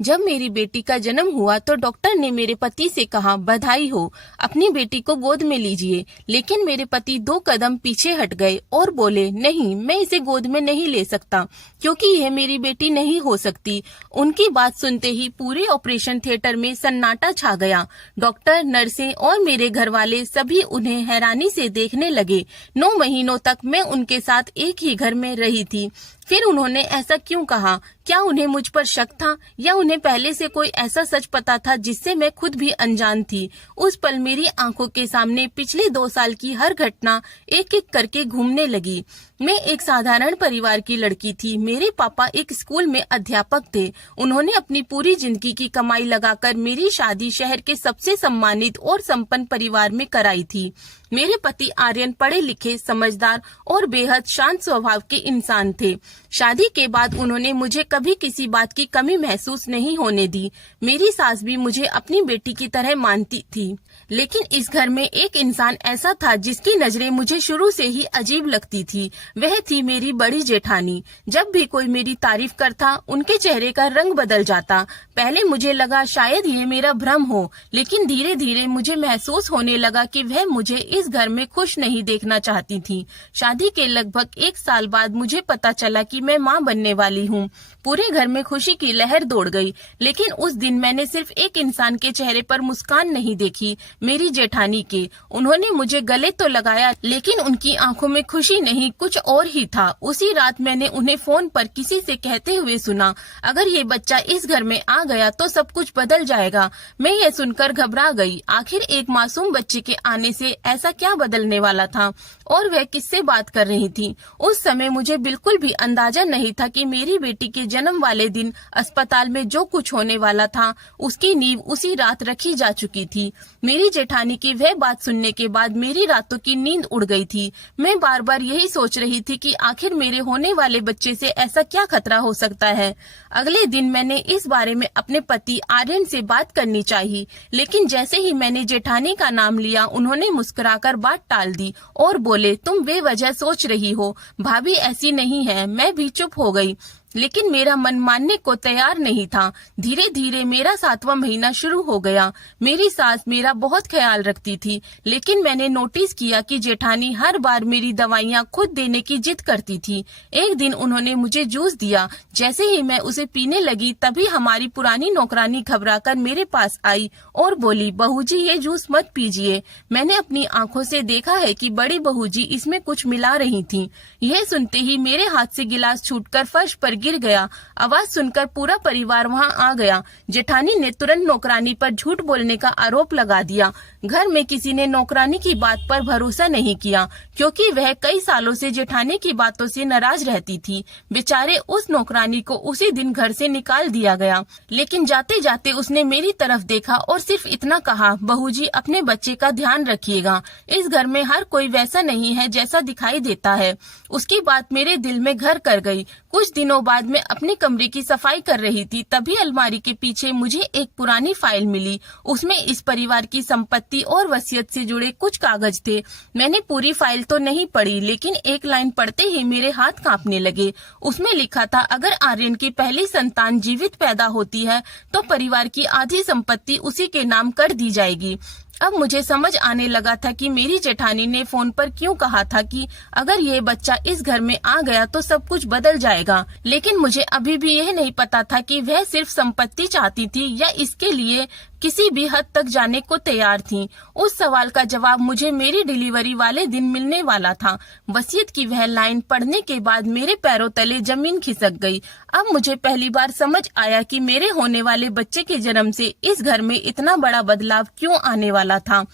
जब मेरी बेटी का जन्म हुआ तो डॉक्टर ने मेरे पति से कहा, बधाई हो, अपनी बेटी को गोद में लीजिए। लेकिन मेरे पति 2 कदम पीछे हट गए और बोले, नहीं, मैं इसे गोद में नहीं ले सकता क्योंकि यह मेरी बेटी नहीं हो सकती। उनकी बात सुनते ही पूरे ऑपरेशन थिएटर में सन्नाटा छा गया। डॉक्टर, नर्सें और मेरे घर वाले सभी उन्हें हैरानी से देखने लगे। 9 महीनों तक मैं उनके साथ एक ही घर में रही थी। फिर उन्होंने ऐसा क्यों कहा? क्या उन्हें मुझ पर शक था या उन्हें पहले से कोई ऐसा सच पता था जिससे मैं खुद भी अनजान थी? उस पल मेरी आंखों के सामने पिछले 2 साल की हर घटना एक एक करके घूमने लगी। मैं एक साधारण परिवार की लड़की थी। मेरे पापा एक स्कूल में अध्यापक थे। उन्होंने अपनी पूरी जिंदगी की कमाई लगाकर मेरी शादी शहर के सबसे सम्मानित और संपन्न परिवार में कराई थी। मेरे पति आर्यन पढ़े लिखे, समझदार और बेहद शांत स्वभाव के इंसान थे। शादी के बाद उन्होंने मुझे कभी किसी बात की कमी महसूस नहीं होने दी। मेरी सास भी मुझे अपनी बेटी की तरह मानती थी। लेकिन इस घर में एक इंसान ऐसा था जिसकी नजरें मुझे शुरू से ही अजीब लगती थी। वह थी मेरी बड़ी जेठानी। जब भी कोई मेरी तारीफ करता, उनके चेहरे का रंग बदल जाता। पहले मुझे लगा शायद ये मेरा भ्रम हो, लेकिन धीरे धीरे मुझे महसूस होने लगा कि वह मुझे इस घर में खुश नहीं देखना चाहती थी। शादी के लगभग 1 साल बाद मुझे पता चला कि मैं मां बनने वाली हूं। पूरे घर में खुशी की लहर दौड़ गई। लेकिन उस दिन मैंने सिर्फ एक इंसान के चेहरे पर मुस्कान नहीं देखी, मेरी जेठानी के। उन्होंने मुझे गले तो लगाया, लेकिन उनकी आंखों में खुशी नहीं, कुछ और ही था। उसी रात मैंने उन्हें फोन पर किसी से कहते हुए सुना, अगर ये बच्चा इस घर में आ गया तो सब कुछ बदल जाएगा। मैं ये सुनकर घबरा गई। आखिर एक मासूम बच्चे के आने से ऐसा क्या बदलने वाला था और वह किससे बात कर रही थी? उस समय मुझे बिल्कुल भी अंदाजा नहीं था कि मेरी बेटी के जन्म वाले दिन अस्पताल में जो कुछ होने वाला था उसकी नींव उसी रात रखी जा चुकी थी। मेरी जेठानी की वह बात सुनने के बाद मेरी रातों की नींद उड़ गई थी। मैं बार बार यही सोच रही थी कि आखिर मेरे होने वाले बच्चे से ऐसा क्या खतरा हो सकता है। अगले दिन मैंने इस बारे में अपने पति आर्यन से बात करनी चाहिए, लेकिन जैसे ही मैंने जेठानी का नाम लिया उन्होंने मुस्कुराकर बात टाल दी और बोले, तुम बेवजह सोच रही हो, भाभी ऐसी नहीं है। मैं भी चुप हो गई, लेकिन मेरा मन मानने को तैयार नहीं था। धीरे धीरे मेरा 7वां महीना शुरू हो गया। मेरी सास मेरा बहुत ख्याल रखती थी, लेकिन मैंने नोटिस किया कि जेठानी हर बार मेरी दवाइयाँ खुद देने की जिद करती थी। एक दिन उन्होंने मुझे जूस दिया। जैसे ही मैं उसे पीने लगी तभी हमारी पुरानी नौकरानी घबराकर मेरे पास आई और बोली, बहू जी ये जूस मत पीजिए। मैंने अपनी आंखों से देखा है कि बड़ी बहू जी इसमें कुछ मिला रही थी। यह सुनते ही मेरे हाथ से गिलास छूटकर फर्श पर गिर गया। आवाज सुनकर पूरा परिवार वहां आ गया। जेठानी ने तुरंत नौकरानी पर झूठ बोलने का आरोप लगा दिया। घर में किसी ने नौकरानी की बात पर भरोसा नहीं किया, क्योंकि वह कई सालों से जेठानी की बातों से नाराज रहती थी। बेचारे उस नौकरानी को उसी दिन घर से निकाल दिया गया। लेकिन जाते जाते उसने मेरी तरफ देखा और सिर्फ इतना कहा, बहू जी अपने बच्चे का ध्यान रखिएगा। इस घर में हर कोई वैसा नहीं है जैसा दिखाई देता है। उसकी बात मेरे दिल में घर कर गई। कुछ दिनों बाद मैं अपने कमरे की सफाई कर रही थी, तभी अलमारी के पीछे मुझे एक पुरानी फाइल मिली। उसमें इस परिवार की संपत्ति और वसीयत से जुड़े कुछ कागज थे। मैंने पूरी फाइल तो नहीं पढ़ी, लेकिन एक लाइन पढ़ते ही मेरे हाथ कांपने लगे। उसमें लिखा था, अगर आर्यन की पहली संतान जीवित पैदा होती है तो परिवार की आधी संपत्ति उसी के नाम कर दी जाएगी। अब मुझे समझ आने लगा था कि मेरी जेठानी ने फोन पर क्यों कहा था कि अगर ये बच्चा इस घर में आ गया तो सब कुछ बदल जाएगा। लेकिन मुझे अभी भी यह नहीं पता था कि वह सिर्फ संपत्ति चाहती थी या इसके लिए किसी भी हद तक जाने को तैयार थी। उस सवाल का जवाब मुझे मेरी डिलीवरी वाले दिन मिलने वाला था। वसीयत की वह लाइन पढ़ने के बाद मेरे पैरों तले जमीन खिसक गई। अब मुझे पहली बार समझ आया कि मेरे होने वाले बच्चे के जन्म से इस घर में इतना बड़ा बदलाव क्यों आने वाला था।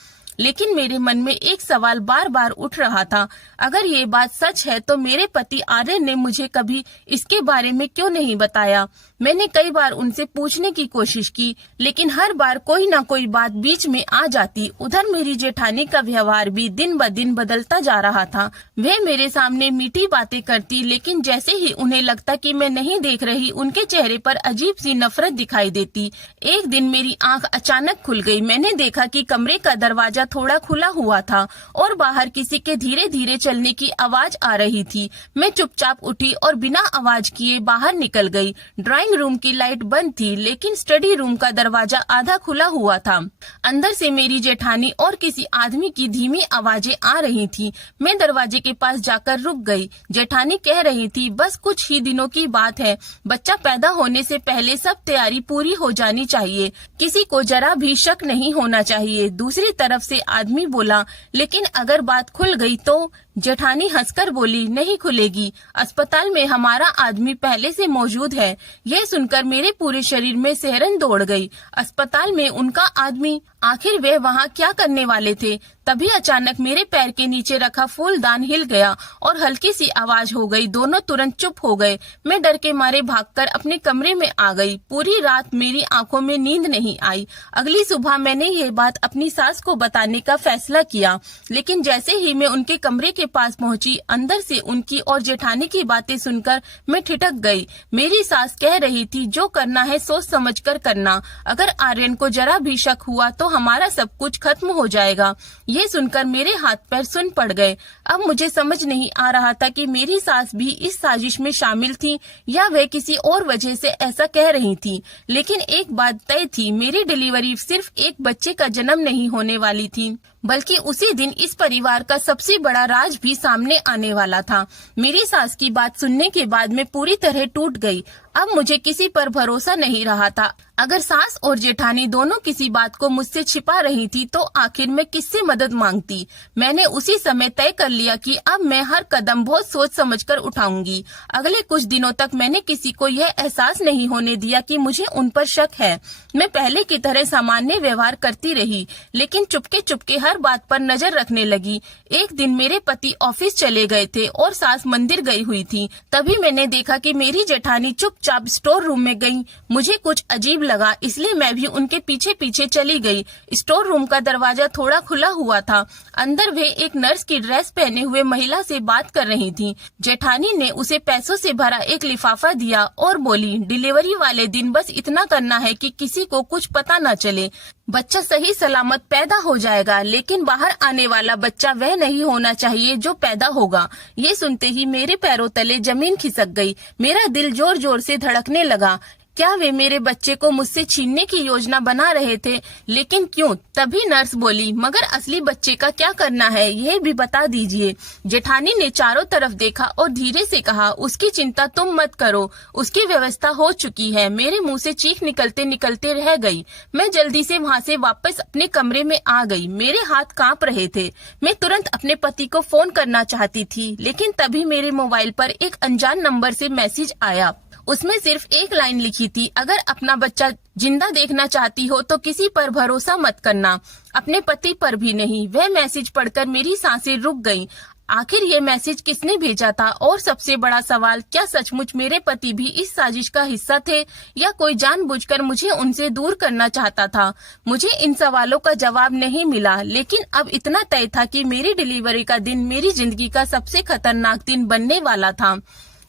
लेकिन मेरे मन में एक सवाल बार बार उठ रहा था, अगर ये बात सच है तो मेरे पति आर्यन ने मुझे कभी इसके बारे में क्यों नहीं बताया। मैंने कई बार उनसे पूछने की कोशिश की, लेकिन हर बार कोई ना कोई बात बीच में आ जाती। उधर मेरी जेठानी का व्यवहार भी दिन ब दिन बदलता जा रहा था। वह मेरे सामने मीठी बातें करती, लेकिन जैसे ही उन्हें लगता कि मैं नहीं देख रही, उनके चेहरे पर अजीब सी नफरत दिखाई देती। एक दिन मेरी आंख अचानक खुल गई। मैंने देखा कि कमरे का दरवाजा थोड़ा खुला हुआ था और बाहर किसी के धीरे धीरे चलने की आवाज आ रही थी। मैं चुपचाप उठी और बिना आवाज किए बाहर निकल गई। ड्राइंग लिविंग रूम की लाइट बंद थी, लेकिन स्टडी रूम का दरवाजा आधा खुला हुआ था। अंदर से मेरी जेठानी और किसी आदमी की धीमी आवाजें आ रही थी। मैं दरवाजे के पास जाकर रुक गई। जेठानी कह रही थी, बस कुछ ही दिनों की बात है, बच्चा पैदा होने से पहले सब तैयारी पूरी हो जानी चाहिए, किसी को जरा भी शक नहीं होना चाहिए। दूसरी तरफ से आदमी बोला, लेकिन अगर बात खुल गई तो? जेठानी हंसकर बोली, नहीं खुलेगी, अस्पताल में हमारा आदमी पहले से मौजूद है। यह सुनकर मेरे पूरे शरीर में सिहरन दौड़ गई। अस्पताल में उनका आदमी, आखिर वे वहाँ क्या करने वाले थे? तभी अचानक मेरे पैर के नीचे रखा फूलदान हिल गया और हल्की सी आवाज हो गई। दोनों तुरंत चुप हो गए। मैं डर के मारे भागकर अपने कमरे में आ गई। पूरी रात मेरी आंखों में नींद नहीं आई। अगली सुबह मैंने ये बात अपनी सास को बताने का फैसला किया, लेकिन जैसे ही मैं उनके कमरे के पास पहुंची, अंदर से उनकी और जेठानी की बातें सुनकर मैं ठिठक गई। मेरी सास कह रही थी, जो करना है सोच समझ कर करना, अगर आर्यन को जरा भी शक हुआ तो हमारा सब कुछ खत्म हो जाएगा। ये सुनकर मेरे हाथ पैर सुन पड़ गए। अब मुझे समझ नहीं आ रहा था कि मेरी सास भी इस साजिश में शामिल थी या वह किसी और वजह से ऐसा कह रही थी। लेकिन एक बात तय थी, मेरी डिलीवरी सिर्फ एक बच्चे का जन्म नहीं होने वाली थी, बल्कि उसी दिन इस परिवार का सबसे बड़ा राज भी सामने आने वाला था। मेरी सास की बात सुनने के बाद मैं पूरी तरह टूट गई। अब मुझे किसी पर भरोसा नहीं रहा था। अगर सास और जेठानी दोनों किसी बात को मुझसे छिपा रही थी तो आखिर मैं किससे मदद मांगती? मैंने उसी समय तय कर लिया कि अब मैं हर कदम बहुत सोच समझकर उठाऊंगी। अगले कुछ दिनों तक मैंने किसी को यह एहसास नहीं होने दिया कि मुझे उन पर शक है। मैं पहले की तरह सामान्य व्यवहार करती रही, लेकिन चुपके चुपके हर बात पर नजर रखने लगी। एक दिन मेरे पति ऑफिस चले गए थे और सास मंदिर गई हुई थी। तभी मैंने देखा कि मेरी जेठानी चुपचाप स्टोर रूम में गई। मुझे कुछ अजीब लगा, इसलिए मैं भी उनके पीछे पीछे चली गई। स्टोर रूम का दरवाजा थोड़ा खुला हुआ था। अंदर वे एक नर्स की ड्रेस पहने हुए महिला से बात कर रही थी। जेठानी ने उसे पैसों से भरा एक लिफाफा दिया और बोली, डिलीवरी वाले दिन बस इतना करना है कि किसी को कुछ पता न चले। बच्चा सही सलामत पैदा हो जाएगा, लेकिन बाहर आने वाला बच्चा वह नहीं होना चाहिए जो पैदा होगा। ये सुनते ही मेरे पैरों तले जमीन खिसक गई। मेरा दिल जोर जोर से धड़कने लगा। क्या वे मेरे बच्चे को मुझसे छीनने की योजना बना रहे थे? लेकिन क्यों? तभी नर्स बोली, मगर असली बच्चे का क्या करना है, यह भी बता दीजिए। जेठानी ने चारों तरफ देखा और धीरे से कहा, उसकी चिंता तुम मत करो, उसकी व्यवस्था हो चुकी है। मेरे मुंह से चीख निकलते निकलते रह गई। मैं जल्दी से वहाँ से वापस अपने कमरे में आ गई। मेरे हाथ कांप रहे थे। मैं तुरंत अपने पति को फोन करना चाहती थी, लेकिन तभी मेरे मोबाइल पर एक अनजान नंबर से मैसेज आया। उसमें सिर्फ एक लाइन लिखी थी, अगर अपना बच्चा जिंदा देखना चाहती हो तो किसी पर भरोसा मत करना, अपने पति पर भी नहीं। वह मैसेज पढ़कर मेरी सांसें रुक गईं। आखिर ये मैसेज किसने भेजा था? और सबसे बड़ा सवाल, क्या सचमुच मेरे पति भी इस साजिश का हिस्सा थे या कोई जानबूझकर मुझे उनसे दूर करना चाहता था? मुझे इन सवालों का जवाब नहीं मिला, लेकिन अब इतना तय था कि मेरी डिलीवरी का दिन मेरी जिंदगी का सबसे खतरनाक दिन बनने वाला था।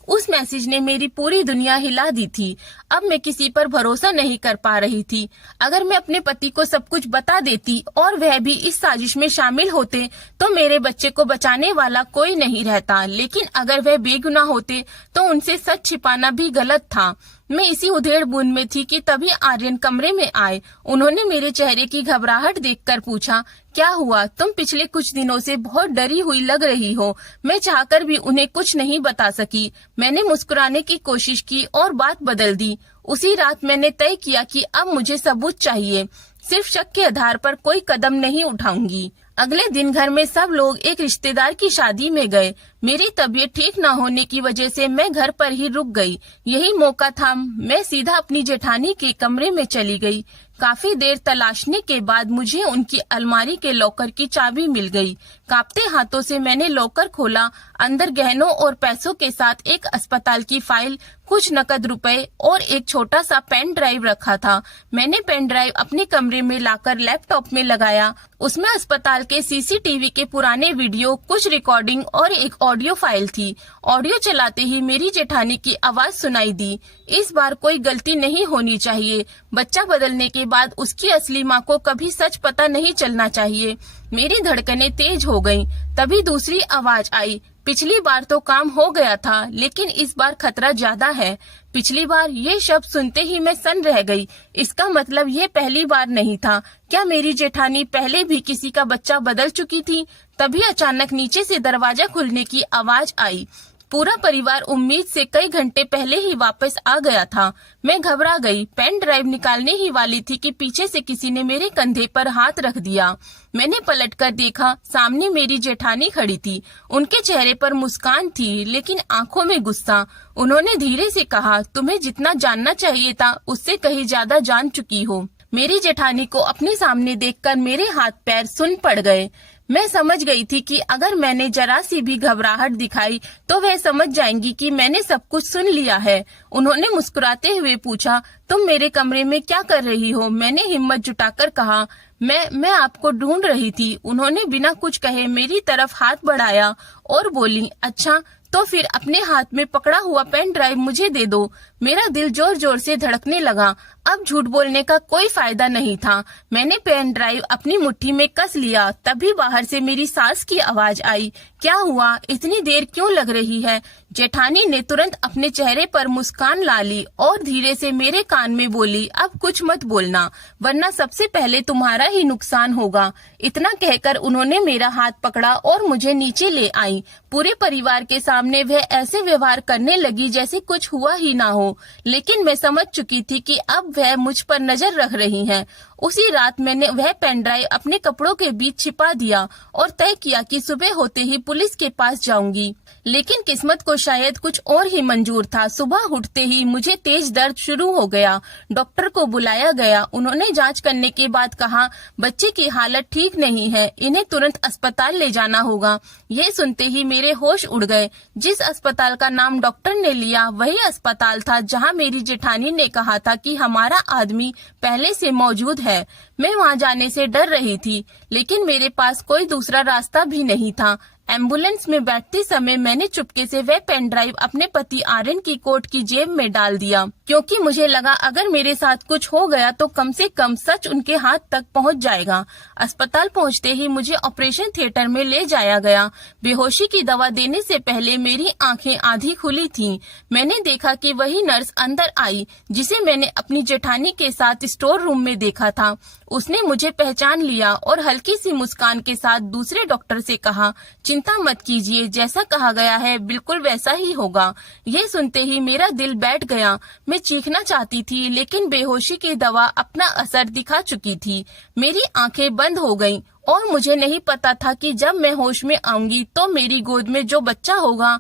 उस मैसेज ने मेरी पूरी दुनिया हिला दी थी। अब मैं किसी पर भरोसा नहीं कर पा रही थी। अगर मैं अपने पति को सब कुछ बता देती और वह भी इस साजिश में शामिल होते तो मेरे बच्चे को बचाने वाला कोई नहीं रहता। लेकिन अगर वह बेगुनाह होते तो उनसे सच छिपाना भी गलत था। मैं इसी उधेड़ बूंद में थी कि तभी आर्यन कमरे में आए। उन्होंने मेरे चेहरे की घबराहट देखकर पूछा, क्या हुआ? तुम पिछले कुछ दिनों से बहुत डरी हुई लग रही हो। मैं चाहकर भी उन्हें कुछ नहीं बता सकी। मैंने मुस्कुराने की कोशिश की और बात बदल दी। उसी रात मैंने तय किया कि अब मुझे सबूत चाहिए। सिर्फ शक के आधार पर कोई कदम नहीं उठाऊंगी। अगले दिन घर में सब लोग एक रिश्तेदार की शादी में गए। मेरी तबीयत ठीक न होने की वजह से मैं घर पर ही रुक गई। यही मौका था। मैं सीधा अपनी जेठानी के कमरे में चली गई। काफी देर तलाशने के बाद मुझे उनकी अलमारी के लॉकर की चाबी मिल गई। कांपते हाथों से मैंने लॉकर खोला। अंदर गहनों और पैसों के साथ एक अस्पताल की फाइल, कुछ नकद रुपए और एक छोटा सा पेन ड्राइव रखा था। मैंने पेन ड्राइव अपने कमरे में लाकर लैपटॉप में लगाया। उसमें अस्पताल के सीसीटीवी के पुराने वीडियो, कुछ रिकॉर्डिंग और एक ऑडियो फाइल थी। ऑडियो चलाते ही मेरी जेठानी की आवाज सुनाई दी, इस बार कोई गलती नहीं होनी चाहिए। बच्चा बदलने के बाद उसकी असली माँ को कभी सच पता नहीं चलना चाहिए। मेरी धड़कनें तेज हो गईं। तभी दूसरी आवाज आई, पिछली बार तो काम हो गया था, लेकिन इस बार खतरा ज्यादा है। पिछली बार ये शब्द सुनते ही मैं सन्न रह गई। इसका मतलब ये पहली बार नहीं था। क्या मेरी जेठानी पहले भी किसी का बच्चा बदल चुकी थी? तभी अचानक नीचे से दरवाजा खुलने की आवाज आई। पूरा परिवार उम्मीद से कई घंटे पहले ही वापस आ गया था। मैं घबरा गई। पेन ड्राइव निकालने ही वाली थी कि पीछे से किसी ने मेरे कंधे पर हाथ रख दिया। मैंने पलटकर देखा, सामने मेरी जेठानी खड़ी थी। उनके चेहरे पर मुस्कान थी, लेकिन आंखों में गुस्सा। उन्होंने धीरे से कहा, तुम्हें जितना जानना चाहिए था उससे कहीं ज्यादा जान चुकी हो। मेरी जेठानी को अपने सामने देखकर मेरे हाथ पैर सुन्न पड़ गए। मैं समझ गई थी कि अगर मैंने जरा सी भी घबराहट दिखाई तो वह समझ जाएंगी कि मैंने सब कुछ सुन लिया है। उन्होंने मुस्कुराते हुए पूछा, तुम मेरे कमरे में क्या कर रही हो? मैंने हिम्मत जुटाकर कहा, मैं आपको ढूंढ रही थी। उन्होंने बिना कुछ कहे मेरी तरफ हाथ बढ़ाया और बोली, अच्छा तो फिर अपने हाथ में पकड़ा हुआ पेन ड्राइव मुझे दे दो। मेरा दिल जोर जोर से धड़कने लगा। अब झूठ बोलने का कोई फायदा नहीं था। मैंने पेन ड्राइव अपनी मुट्ठी में कस लिया। तभी बाहर से मेरी सास की आवाज आई, क्या हुआ? इतनी देर क्यों लग रही है? जेठानी ने तुरंत अपने चेहरे पर मुस्कान ला ली और धीरे से मेरे कान में बोली, अब कुछ मत बोलना, वरना सबसे पहले तुम्हारा ही नुकसान होगा। इतना कहकर उन्होंने मेरा हाथ पकड़ा और मुझे नीचे ले आई। पूरे परिवार के सामने वह ऐसे व्यवहार करने लगी जैसे कुछ हुआ ही ना हो, लेकिन मैं समझ चुकी थी कि अब वह मुझ पर नजर रख रही हैं। उसी रात मैंने वह पेन ड्राइव अपने कपड़ों के बीच छिपा दिया और तय किया कि सुबह होते ही पुलिस के पास जाऊंगी। लेकिन किस्मत को शायद कुछ और ही मंजूर था। सुबह उठते ही मुझे तेज दर्द शुरू हो गया। डॉक्टर को बुलाया गया। उन्होंने जांच करने के बाद कहा, बच्चे की हालत ठीक नहीं है, इन्हें तुरंत अस्पताल ले जाना होगा। ये सुनते ही मेरे होश उड़ गए। जिस अस्पताल का नाम डॉक्टर ने लिया वही अस्पताल था जहां मेरी जेठानी ने कहा था कि हमारा आदमी पहले से मौजूद है। मैं वहां जाने से डर रही थी, लेकिन मेरे पास कोई दूसरा रास्ता भी नहीं था। एम्बुलेंस में बैठते समय मैंने चुपके से वह पेन ड्राइव अपने पति आर्यन की कोट की जेब में डाल दिया, क्योंकि मुझे लगा अगर मेरे साथ कुछ हो गया तो कम से कम सच उनके हाथ तक पहुंच जाएगा। अस्पताल पहुंचते ही मुझे ऑपरेशन थिएटर में ले जाया गया। बेहोशी की दवा देने से पहले मेरी आंखें आधी खुली थीं। मैंने देखा कि वही नर्स अंदर आई जिसे मैंने अपनी जेठानी के साथ स्टोर रूम में देखा था। उसने मुझे पहचान लिया और हल्की सी मुस्कान के साथ दूसरे डॉक्टर से कहा, चिंता मत कीजिए, जैसा कहा गया है बिल्कुल वैसा ही होगा। ये सुनते ही मेरा दिल बैठ गया। मैं चीखना चाहती थी, लेकिन बेहोशी की दवा अपना असर दिखा चुकी थी। मेरी आंखें बंद हो गईं और मुझे नहीं पता था कि जब मैं होश में आऊंगी तो मेरी गोद में जो बच्चा होगा,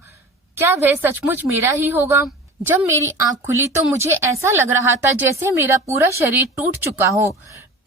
क्या वह सचमुच मेरा ही होगा? जब मेरी आंख खुली तो मुझे ऐसा लग रहा था जैसे मेरा पूरा शरीर टूट चुका हो।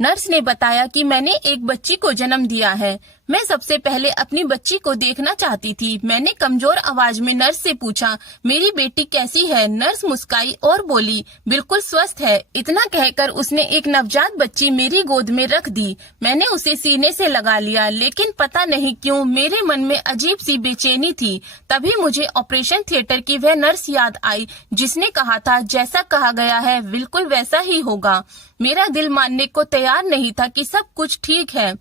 नर्स ने बताया कि मैंने एक बच्ची को जन्म दिया है। मैं सबसे पहले अपनी बच्ची को देखना चाहती थी। मैंने कमजोर आवाज में नर्स से पूछा, मेरी बेटी कैसी है? नर्स मुस्काई और बोली, बिल्कुल स्वस्थ है। इतना कहकर उसने एक नवजात बच्ची मेरी गोद में रख दी। मैंने उसे सीने से लगा लिया, लेकिन पता नहीं क्यों मेरे मन में अजीब सी बेचैनी थी। तभी मुझे ऑपरेशन थिएटर की वह नर्स याद आई जिसने कहा था, जैसा कहा गया है बिल्कुल वैसा ही होगा। मेरा दिल मानने को तैयार नहीं था कि सब कुछ ठीक है।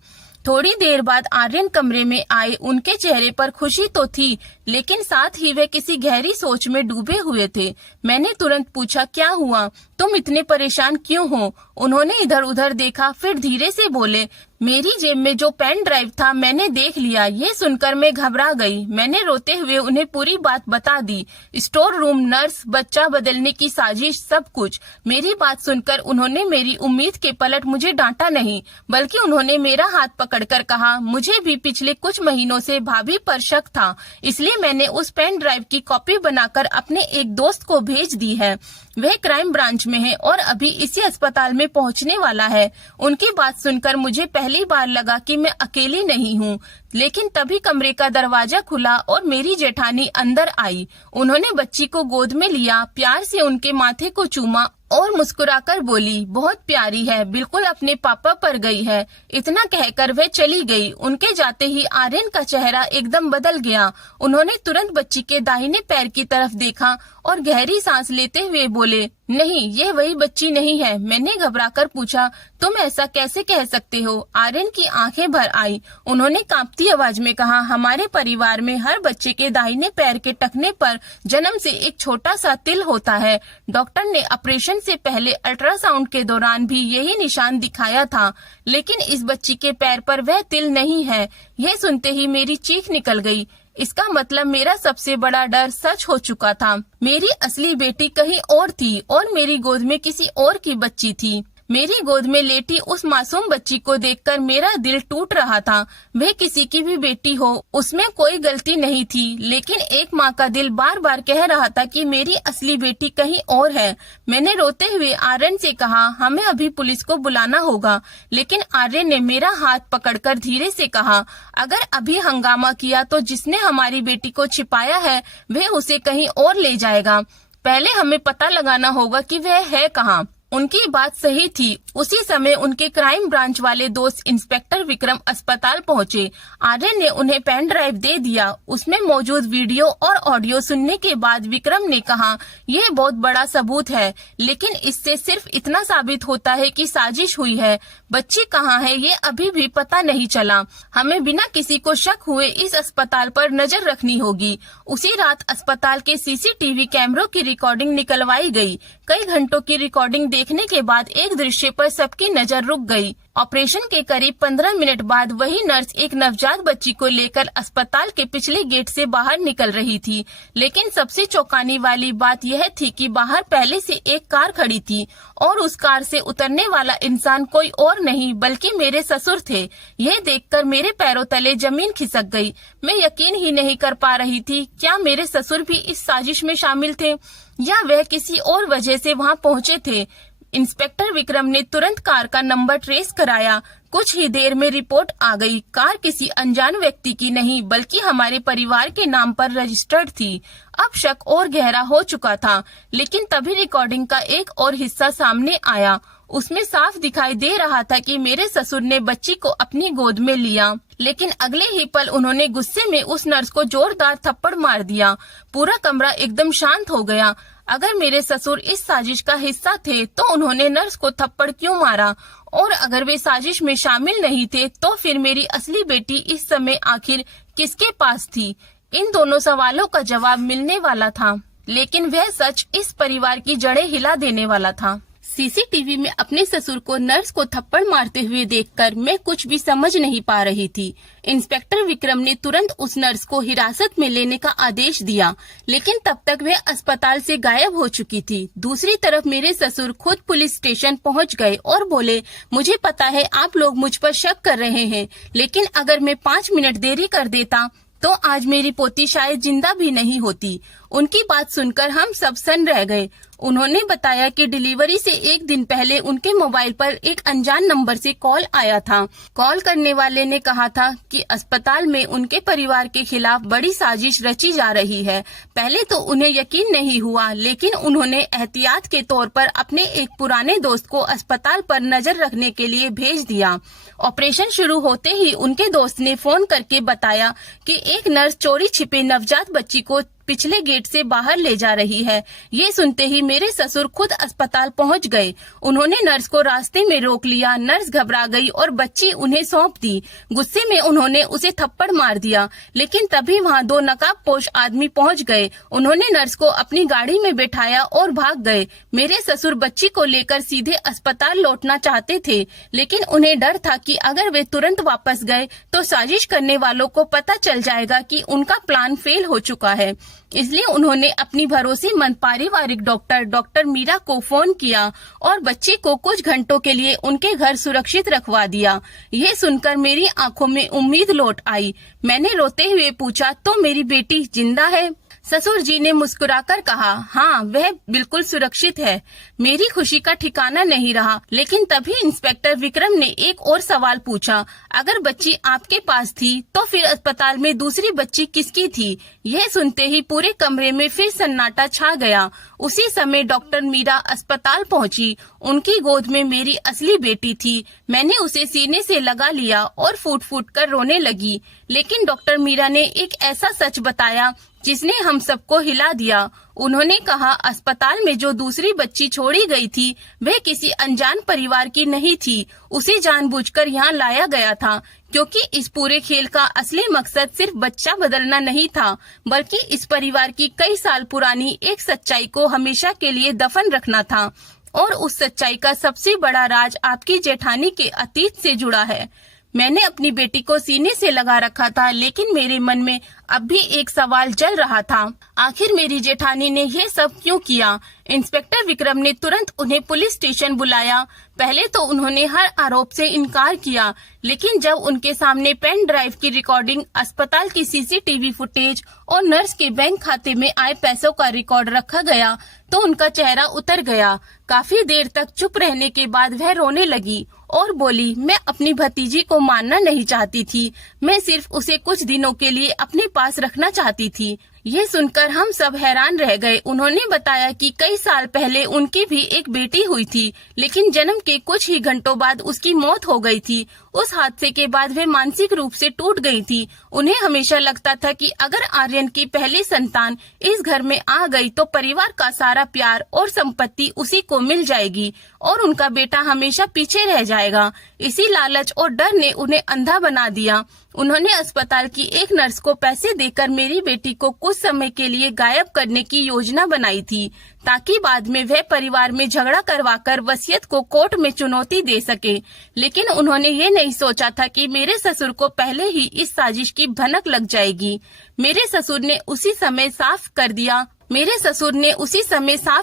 थोड़ी देर बाद आर्यन कमरे में आए। उनके चेहरे पर खुशी तो थी, लेकिन साथ ही वे किसी गहरी सोच में डूबे हुए थे। मैंने तुरंत पूछा, क्या हुआ? तुम इतने परेशान क्यों हो? उन्होंने इधर उधर देखा, फिर धीरे से बोले, मेरी जेब में जो पेन ड्राइव था मैंने देख लिया। ये सुनकर मैं घबरा गई। मैंने रोते हुए उन्हें पूरी बात बता दी, स्टोर रूम, नर्स, बच्चा बदलने की साजिश, सब कुछ। मेरी बात सुनकर उन्होंने मेरी उम्मीद के पलट मुझे डांटा नहीं, बल्कि उन्होंने मेरा हाथ पकड़कर कहा, मुझे भी पिछले कुछ महीनों से भाभी पर शक था, इसलिए मैंने उस पेन ड्राइव की कॉपी बनाकर अपने एक दोस्त को भेज दी है। वह क्राइम ब्रांच में है और अभी इसी अस्पताल में पहुंचने वाला है। उनकी बात सुनकर मुझे पहली बार लगा कि मैं अकेली नहीं हूँ, लेकिन तभी कमरे का दरवाजा खुला और मेरी जेठानी अंदर आई। उन्होंने बच्ची को गोद में लिया, प्यार से उनके माथे को चूमा और मुस्कुराकर बोली, बहुत प्यारी है, बिल्कुल अपने पापा पर गई है। इतना कहकर वह चली गई। उनके जाते ही आर्यन का चेहरा एकदम बदल गया। उन्होंने तुरंत बच्ची के दाहिने पैर की तरफ देखा और गहरी सांस लेते हुए बोले, नहीं, ये वही बच्ची नहीं है। मैंने घबराकर पूछा, तुम ऐसा कैसे कह सकते हो? आर्यन की आंखें भर आई। उन्होंने कांपती आवाज में कहा, हमारे परिवार में हर बच्चे के दाहिने पैर के टखने पर जन्म से एक छोटा सा तिल होता है। डॉक्टर ने ऑपरेशन से पहले अल्ट्रासाउंड के दौरान भी यही निशान दिखाया था, लेकिन इस बच्ची के पैर पर वह तिल नहीं है। यह सुनते ही मेरी चीख निकल गई। इसका मतलब मेरा सबसे बड़ा डर सच हो चुका था। मेरी असली बेटी कहीं और थी और मेरी गोद में किसी और की बच्ची थी। मेरी गोद में लेटी उस मासूम बच्ची को देखकर मेरा दिल टूट रहा था। वह किसी की भी बेटी हो, उसमें कोई गलती नहीं थी, लेकिन एक माँ का दिल बार बार कह रहा था कि मेरी असली बेटी कहीं और है। मैंने रोते हुए आर्यन से कहा, हमें अभी पुलिस को बुलाना होगा, लेकिन आर्यन ने मेरा हाथ पकड़कर धीरे से कहा, अगर अभी हंगामा किया तो जिसने हमारी बेटी को छिपाया है वह उसे कहीं और ले जाएगा। पहले हमें पता लगाना होगा कि वह है कहाँ। उनकी बात सही थी। उसी समय उनके क्राइम ब्रांच वाले दोस्त इंस्पेक्टर विक्रम अस्पताल पहुंचे। आर्यन ने उन्हें पेन ड्राइव दे दिया। उसमें मौजूद वीडियो और ऑडियो सुनने के बाद विक्रम ने कहा, यह बहुत बड़ा सबूत है, लेकिन इससे सिर्फ इतना साबित होता है कि साजिश हुई है। बच्ची कहाँ है ये अभी भी पता नहीं चला। हमें बिना किसी को शक हुए इस अस्पताल पर नजर रखनी होगी। उसी रात अस्पताल के सीसीटीवी कैमरों की रिकॉर्डिंग निकलवाई गई। कई घंटों की रिकॉर्डिंग देखने के बाद एक दृश्य पर सबकी नजर रुक गई। ऑपरेशन के करीब 15 मिनट बाद वही नर्स एक नवजात बच्ची को लेकर अस्पताल के पिछले गेट से बाहर निकल रही थी। लेकिन सबसे चौंकाने वाली बात यह थी कि बाहर पहले से एक कार खड़ी थी और उस कार से उतरने वाला इंसान कोई और नहीं बल्कि मेरे ससुर थे। यह देखकर मेरे पैरों तले जमीन खिसक गई। मैं यकीन ही नहीं कर पा रही थी, क्या मेरे ससुर भी इस साजिश में शामिल थे या वह किसी और वजह से वहां पहुंचे थे। इंस्पेक्टर विक्रम ने तुरंत कार का नंबर ट्रेस कराया। कुछ ही देर में रिपोर्ट आ गई। कार किसी अनजान व्यक्ति की नहीं बल्कि हमारे परिवार के नाम पर रजिस्टर्ड थी। अब शक और गहरा हो चुका था, लेकिन तभी रिकॉर्डिंग का एक और हिस्सा सामने आया। उसमें साफ दिखाई दे रहा था कि मेरे ससुर ने बच्ची को अपनी गोद में लिया, लेकिन अगले ही पल उन्होंने गुस्से में उस नर्स को जोरदार थप्पड़ मार दिया। पूरा कमरा एकदम शांत हो गया। अगर मेरे ससुर इस साजिश का हिस्सा थे तो उन्होंने नर्स को थप्पड़ क्यों मारा, और अगर वे साजिश में शामिल नहीं थे तो फिर मेरी असली बेटी इस समय आखिर किसके पास थी? इन दोनों सवालों का जवाब मिलने वाला था, लेकिन वह सच इस परिवार की जड़ें हिला देने वाला था। सीसीटीवी में अपने ससुर को नर्स को थप्पड़ मारते हुए देखकर मैं कुछ भी समझ नहीं पा रही थी। इंस्पेक्टर विक्रम ने तुरंत उस नर्स को हिरासत में लेने का आदेश दिया, लेकिन तब तक वह अस्पताल से गायब हो चुकी थी। दूसरी तरफ मेरे ससुर खुद पुलिस स्टेशन पहुंच गए और बोले, मुझे पता है आप लोग मुझ पर शक कर रहे हैं, लेकिन अगर मैं 5 मिनट देरी कर देता तो आज मेरी पोती शायद जिंदा भी नहीं होती। उनकी बात सुनकर हम सब सन्न रह गए। उन्होंने बताया कि डिलीवरी से एक दिन पहले उनके मोबाइल पर एक अनजान नंबर से कॉल आया था। कॉल करने वाले ने कहा था कि अस्पताल में उनके परिवार के खिलाफ बड़ी साजिश रची जा रही है। पहले तो उन्हें यकीन नहीं हुआ, लेकिन उन्होंने एहतियात के तौर पर अपने एक पुराने दोस्त को अस्पताल पर नजर रखने के लिए भेज दिया। ऑपरेशन शुरू होते ही उनके दोस्त ने फोन करके बताया कि एक नर्स चोरी छिपे नवजात बच्ची को पिछले गेट से बाहर ले जा रही है। ये सुनते ही मेरे ससुर खुद अस्पताल पहुंच गए। उन्होंने नर्स को रास्ते में रोक लिया। नर्स घबरा गई और बच्ची उन्हें सौंप दी। गुस्से में उन्होंने उसे थप्पड़ मार दिया, लेकिन तभी वहां 2 नकाबपोश आदमी पहुंच गए। उन्होंने नर्स को अपनी गाड़ी में बैठाया और भाग गए। मेरे ससुर बच्ची को लेकर सीधे अस्पताल लौटना चाहते थे, लेकिन उन्हें डर था कि अगर वे तुरंत वापस गए तो साजिश करने वालों को पता चल जाएगा कि उनका प्लान फेल हो चुका है। इसलिए उन्होंने अपनी भरोसेमंद पारिवारिक डॉक्टर मीरा को फोन किया और बच्ची को कुछ घंटों के लिए उनके घर सुरक्षित रखवा दिया। यह सुनकर मेरी आंखों में उम्मीद लौट आई। मैंने रोते हुए पूछा, तो मेरी बेटी जिंदा है? ससुर जी ने मुस्कुराकर कहा, हाँ, वह बिल्कुल सुरक्षित है। मेरी खुशी का ठिकाना नहीं रहा, लेकिन तभी इंस्पेक्टर विक्रम ने एक और सवाल पूछा, अगर बच्ची आपके पास थी तो फिर अस्पताल में दूसरी बच्ची किसकी थी? यह सुनते ही पूरे कमरे में फिर सन्नाटा छा गया। उसी समय डॉक्टर मीरा अस्पताल पहुंची। उनकी गोद में मेरी असली बेटी थी। मैंने उसे सीने से लगा लिया और फूट फूट कर रोने लगी, लेकिन डॉक्टर मीरा ने एक ऐसा सच बताया जिसने हम सबको हिला दिया। उन्होंने कहा, अस्पताल में जो दूसरी बच्ची छोड़ी गई थी वह किसी अनजान परिवार की नहीं थी, उसे जानबूझकर यहाँ लाया गया था, क्योंकि इस पूरे खेल का असली मकसद सिर्फ बच्चा बदलना नहीं था, बल्कि इस परिवार की कई साल पुरानी एक सच्चाई को हमेशा के लिए दफन रखना था। और उस सच्चाई का सबसे बड़ा राज आपकी जेठानी के अतीत से जुड़ा है। मैंने अपनी बेटी को सीने से लगा रखा था, लेकिन मेरे मन में अब भी एक सवाल जल रहा था, आखिर मेरी जेठानी ने ये सब क्यों किया। इंस्पेक्टर विक्रम ने तुरंत उन्हें पुलिस स्टेशन बुलाया। पहले तो उन्होंने हर आरोप से इनकार किया, लेकिन जब उनके सामने पेन ड्राइव की रिकॉर्डिंग, अस्पताल की सीसीटीवी फुटेज और नर्स के बैंक खाते में आए पैसों का रिकॉर्ड रखा गया तो उनका चेहरा उतर गया। काफी देर तक चुप रहने के बाद वह रोने लगी और बोली, मैं अपनी भतीजी को मारना नहीं चाहती थी, मैं सिर्फ उसे कुछ दिनों के लिए अपने पास रखना चाहती थी। ये सुनकर हम सब हैरान रह गए। उन्होंने बताया कि कई साल पहले उनकी भी एक बेटी हुई थी, लेकिन जन्म के कुछ ही घंटों बाद उसकी मौत हो गई थी। उस हादसे के बाद वे मानसिक रूप से टूट गई थी। उन्हें हमेशा लगता था कि अगर आर्यन की पहली संतान इस घर में आ गई तो परिवार का सारा प्यार और संपत्ति उसी को मिल जाएगी और उनका बेटा हमेशा पीछे रह जाएगा। इसी लालच और डर ने उन्हें अंधा बना दिया। उन्होंने अस्पताल की एक नर्स को पैसे देकर मेरी बेटी को कुछ समय के लिए गायब करने की योजना बनाई थी, ताकि बाद में वह परिवार में झगड़ा करवाकर वसीयत को कोर्ट में चुनौती दे सके। लेकिन उन्होंने ये नहीं सोचा था कि मेरे ससुर को पहले ही इस साजिश की भनक लग जाएगी। मेरे ससुर ने उसी समय साफ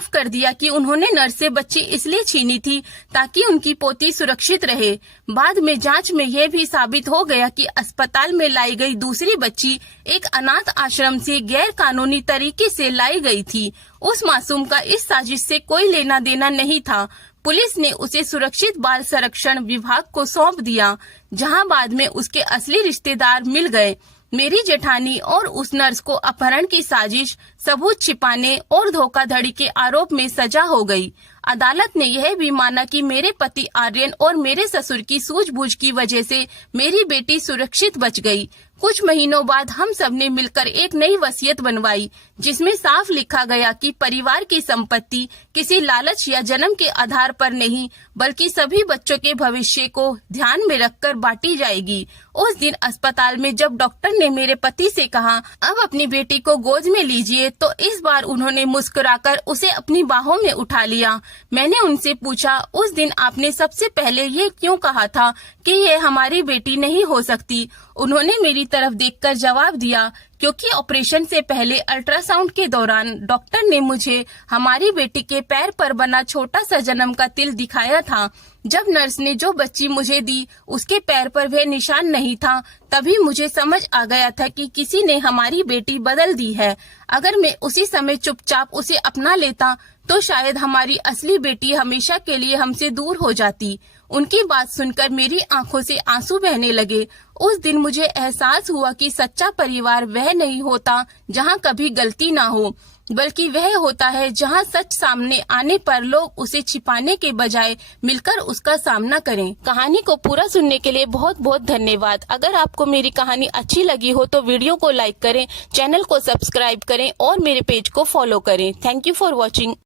कर दिया कि उन्होंने नर्स से बच्ची इसलिए छीनी थी ताकि उनकी पोती सुरक्षित रहे। बाद में जांच में यह भी साबित हो गया कि अस्पताल में लाई गई दूसरी बच्ची एक अनाथ आश्रम से गैर कानूनी तरीके से लाई गई थी। उस मासूम का इस साजिश से कोई लेना देना नहीं था। पुलिस ने उसे सुरक्षित बाल संरक्षण विभाग को सौंप दिया, जहां बाद में उसके असली रिश्तेदार मिल गए। मेरी जेठानी और उस नर्स को अपहरण की साजिश, सबूत छिपाने और धोखाधड़ी के आरोप में सजा हो गई। अदालत ने यह भी माना कि मेरे पति आर्यन और मेरे ससुर की सूझबूझ की वजह से मेरी बेटी सुरक्षित बच गई। कुछ महीनों बाद हम सब ने मिलकर एक नई वसीयत बनवाई, जिसमें साफ लिखा गया कि परिवार की संपत्ति किसी लालच या जन्म के आधार पर नहीं, बल्कि सभी बच्चों के भविष्य को ध्यान में रखकर बांटी जाएगी। उस दिन अस्पताल में जब डॉक्टर ने मेरे पति से कहा, अब अपनी बेटी को गोद में लीजिए, तो इस बार उन्होंने मुस्कुराकर उसे अपनी बाहों में उठा लिया। मैंने उनसे पूछा, उस दिन आपने सबसे पहले ये क्यों कहा था कि ये हमारी बेटी नहीं हो सकती? उन्होंने मेरी तरफ देखकर जवाब दिया, क्योंकि ऑपरेशन से पहले अल्ट्रासाउंड के दौरान डॉक्टर ने मुझे हमारी बेटी के पैर पर बना छोटा सा जन्म का तिल दिखाया था। जब नर्स ने जो बच्ची मुझे दी उसके पैर पर वह निशान नहीं था, तभी मुझे समझ आ गया था कि किसी ने हमारी बेटी बदल दी है। अगर मैं उसी समय चुपचाप उसे अपना लेता तो शायद हमारी असली बेटी हमेशा के लिए हमसे दूर हो जाती। उनकी बात सुनकर मेरी आंखों से आंसू बहने लगे। उस दिन मुझे एहसास हुआ कि सच्चा परिवार वह नहीं होता जहां कभी गलती ना हो, बल्कि वह होता है जहां सच सामने आने पर लोग उसे छिपाने के बजाय मिलकर उसका सामना करें। कहानी को पूरा सुनने के लिए बहुत बहुत धन्यवाद। अगर आपको मेरी कहानी अच्छी लगी हो तो वीडियो को लाइक करें, चैनल को सब्सक्राइब करें और मेरे पेज को फॉलो करें। Thank you for watching.